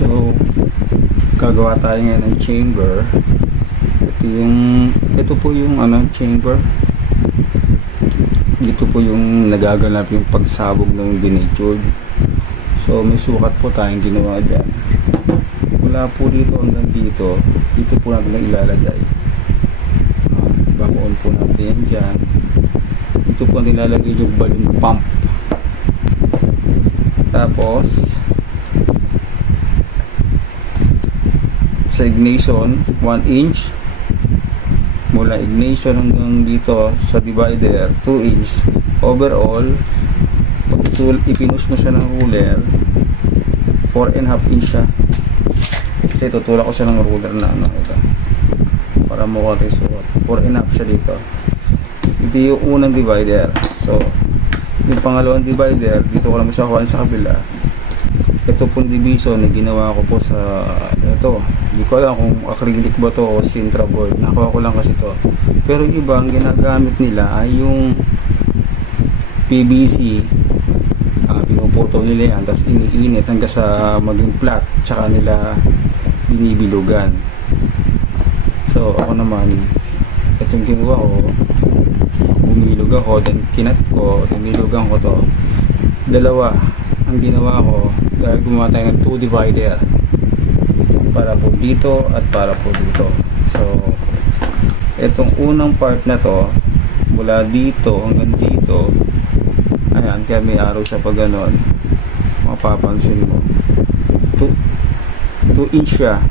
So, gagawa tayo ngayon ng chamber. Ito po yung chamber. Dito po yung nagaganap yung pagsabog ng denatured. So, may sukat po tayong ginawa dyan. Mula po dito hanggang dito, dito po natin na ilalagay. Bagoon po natin yan dyan. Dito po natin ilalagay yung balloon pump. Tapos, sa ignition, 1 inch. Mula ignition hanggang dito sa divider, 2 inch. Overall, pag ipinus mo siya ng ruler, 4.5 inch siya. Kasi tutulak ko siya ng ruler na ito. Para mukha tayo suot. 4.5 siya dito. Ito yung unang divider. So, yung pangalawang divider, dito ko naman siya kuhaan sa kabila. Ito pong division na ginawa ko po sa ito. Hindi ko alam kung acrylic ba to o Sintra board. Nakuha ko lang kasi to. Pero yung iba, ang ginagamit nila ay yung PVC. Pinuputol nila yan, tapos iniinit hanggang sa maging flat, tsaka nila binibilugan. So ako naman, itong ginawa ko, bumilog ako, then kinat ko, then nilugan ko to. Dalawa ang ginawa ko, dahil gumawa tayo ng 2 divider, para po dito at para po dito. So itong unang part na to, mula dito hanggang dito, ayan, kaya may arrow siya pag ganon, mapapansin mo 2 inch siya,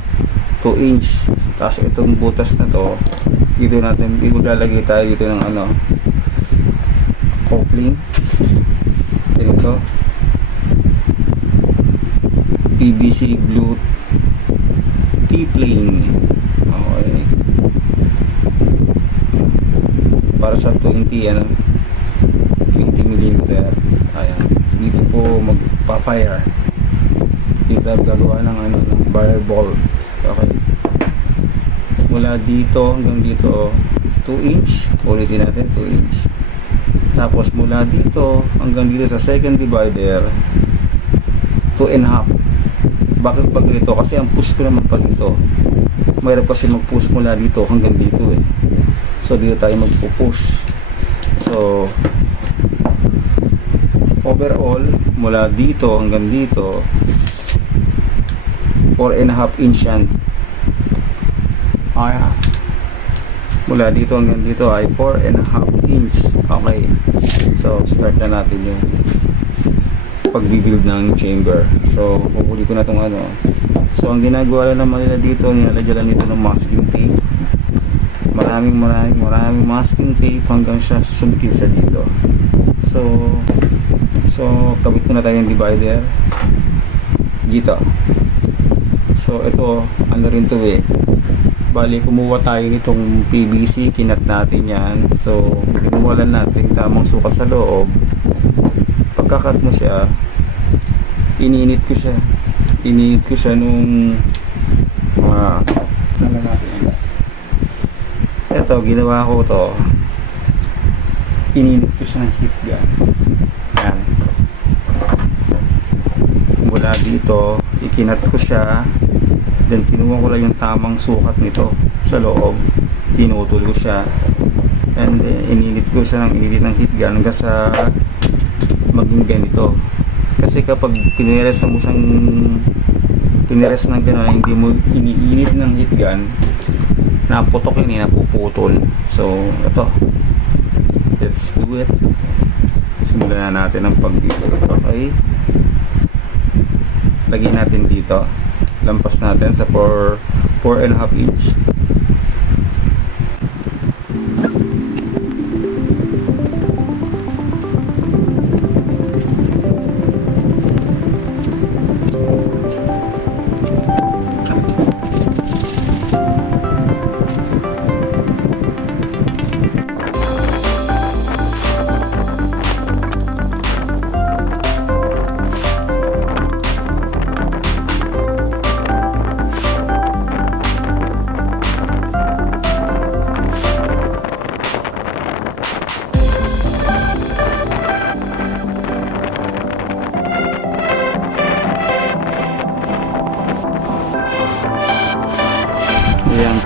2 inch. Tapos itong butas na to, dito natin maglalagay tayo dito ng coupling. Ito PVC blue T-plane. Okay, para sa 20 mm. Ayan, dito po magpa-fire. Dito gagawa ng ng fire bolt. Okay, mula dito hanggang dito 2 inch. Ulitin natin, 2 inch. Tapos mula dito hanggang dito sa second divider, 2.5. Bakit pag dito? Kasi ang push ko naman pag ito, mayroon kasi mag-push mula dito hanggang dito So dito tayo magpo-push. So overall, mula dito hanggang dito, 4.5 inch yan. Ayan. Mula dito hanggang dito ay 4.5 inch. Okay. So start na natin yung pag-build ng chamber. So pupuli ko na itong So ang ginagawa naman nila dito, nilalagyan nito ng masking tape. Maraming masking tape hanggang siya sumikip siya dito. So kabit ko na tayo yung divider dito. So ito, rin to bali kumuha tayo nitong PVC, kinat natin yan. So kinuha lang natin tamang sukat sa loob. Pagkakat mo siya, ininit ko siya nung ito, ginawa ko to, ininit ko siya ng heat gun. Yan, mula dito ikinat ko siya, then kinuha ko lang yung tamang sukat nito sa loob, tinutol ko siya, and ininit ko siya ng heat gun hanggang sa maging ganito. Kasi kapag pinires ng hindi mo iniinit ng heat gun, naputok napuputol. So ito, let's do it. Simulan na natin ang pag-build. Okay, lagyan natin dito, lampas natin sa 4.5 inch.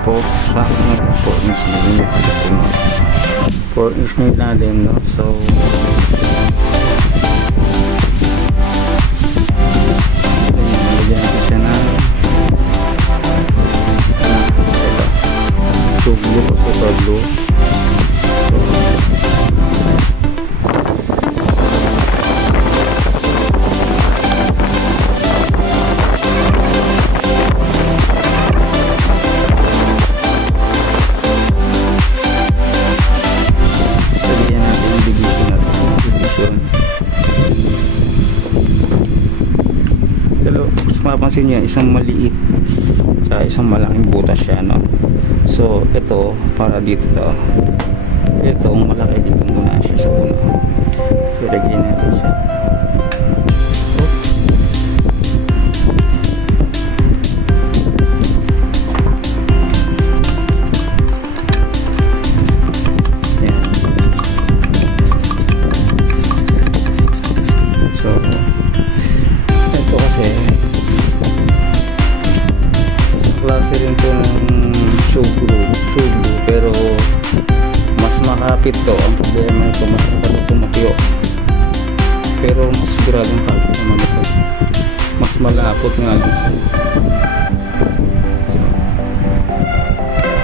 sa akin 4 inch na yun. 4 inch na ilalim, no? So nalagyan natin siya na tublo o sa tublo. Mapapansin nyo, isang maliit sa isang malaking butas siya, no? So ito para dito to, itong malaki dito muna siya sa uno. So lagyan natin siya. Ayan. So ito kasi klase rin ito ng show glue, pero mas makapit to. Ang problema ito, mas matagal tumatiyo, pero mas siguradong kapit naman ito, mas malapot nga dito. So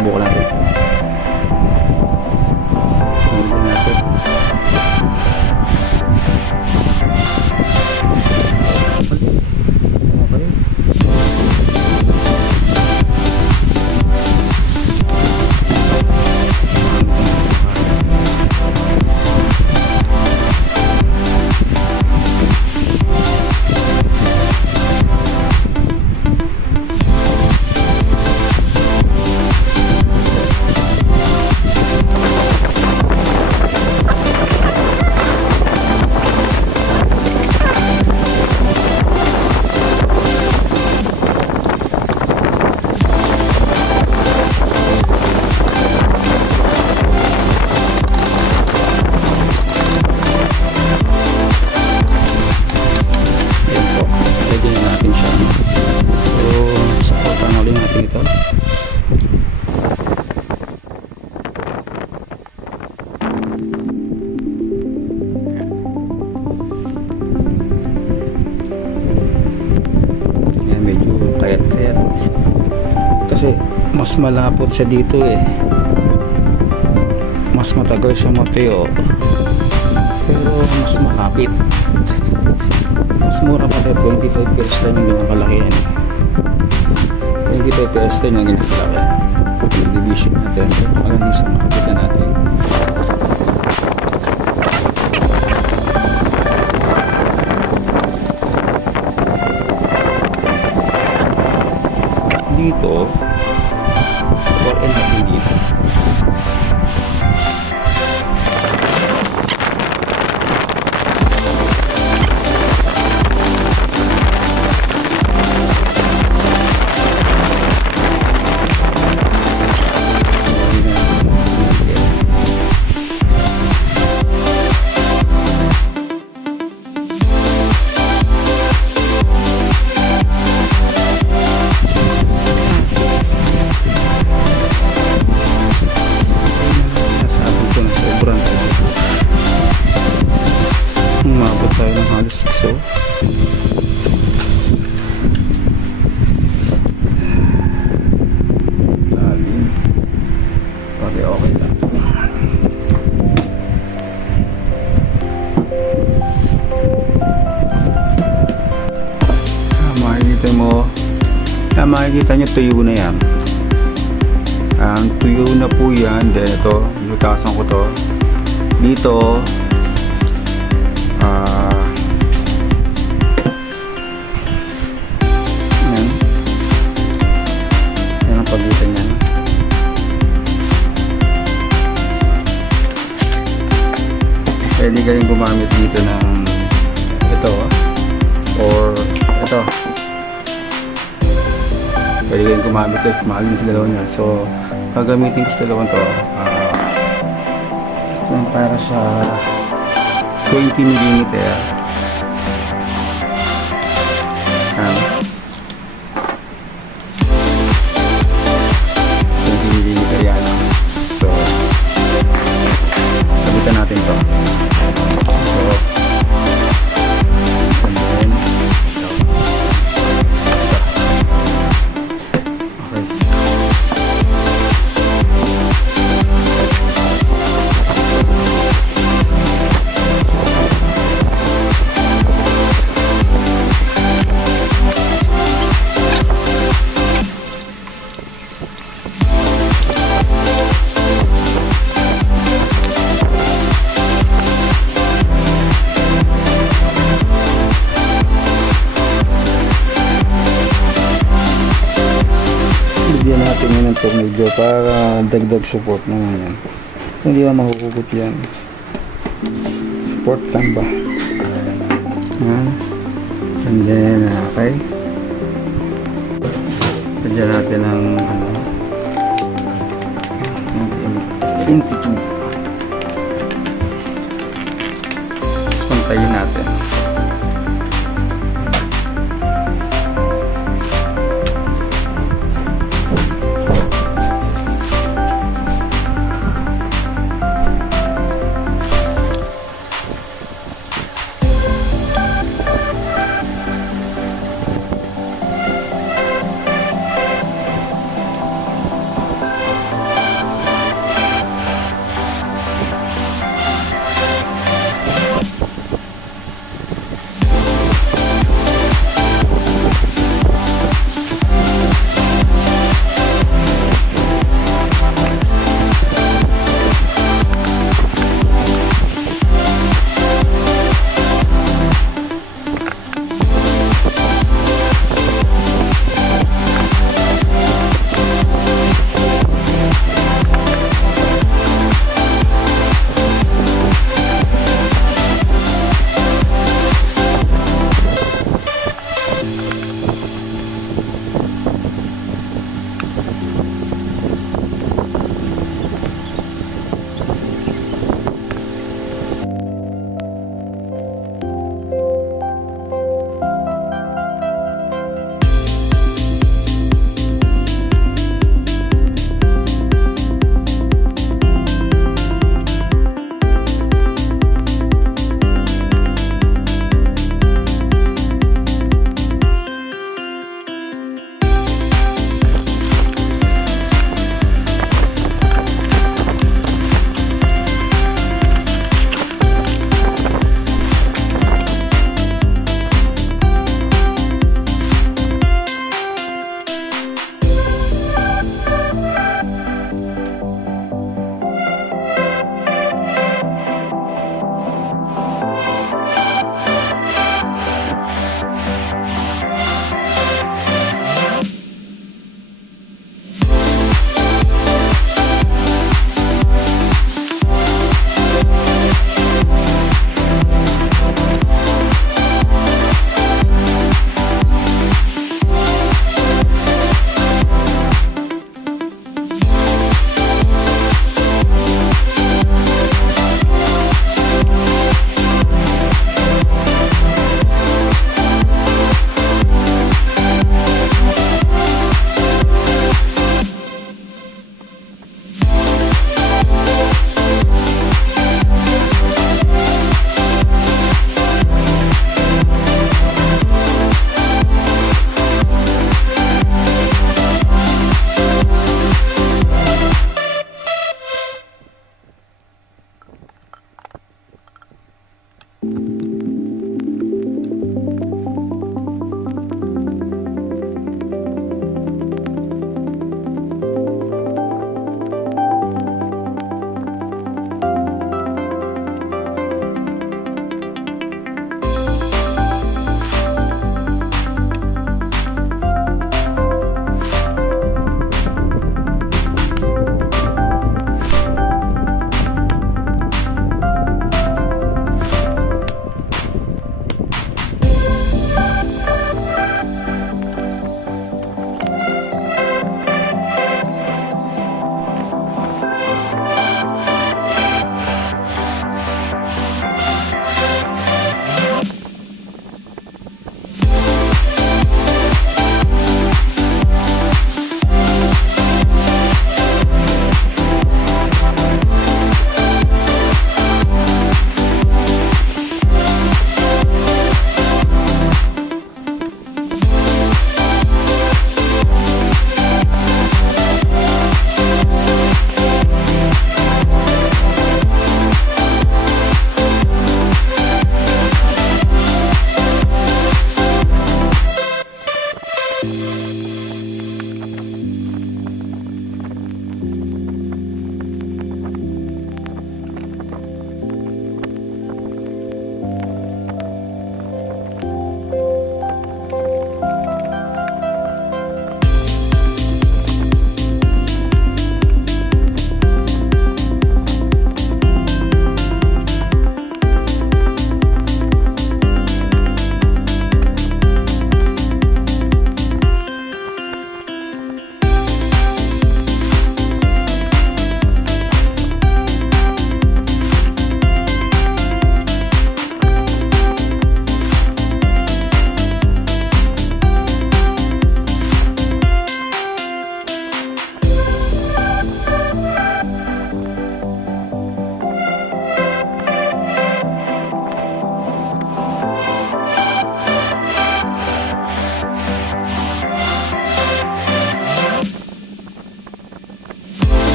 buka lang ito, sundan natin. Kasi mas malapot siya dito eh, mas matagal siya matuyo, pero mas makapit. Mas mura pa tayo, 25 pesos lang yung ginakalaki yan. 25 pesos lang yung ginakalaki. Yung division natin, ito ka lang din sa makapita natin. Dito or natin dito. Umabot tayo ng halos 6 oh. Okay lang. Makikita nyo tuyo na yan. Tuyo na po yan. Then ito, lutasan ko to dito. Yan. Yan ang pagitan yan. Pwede kayong gumamit dito ng ito or ito. Pwede kayong gumamit ito, malinis sa dalawa niya. So gagamitin ko sa dalawang to para sa 20mm. natin ng tornilyo para dagdag support naman yan. Kung hindi ba mahuhugot yan, support lang ba. Yan. And then okay, lagyan natin ng ano, 22. Pantayin natin.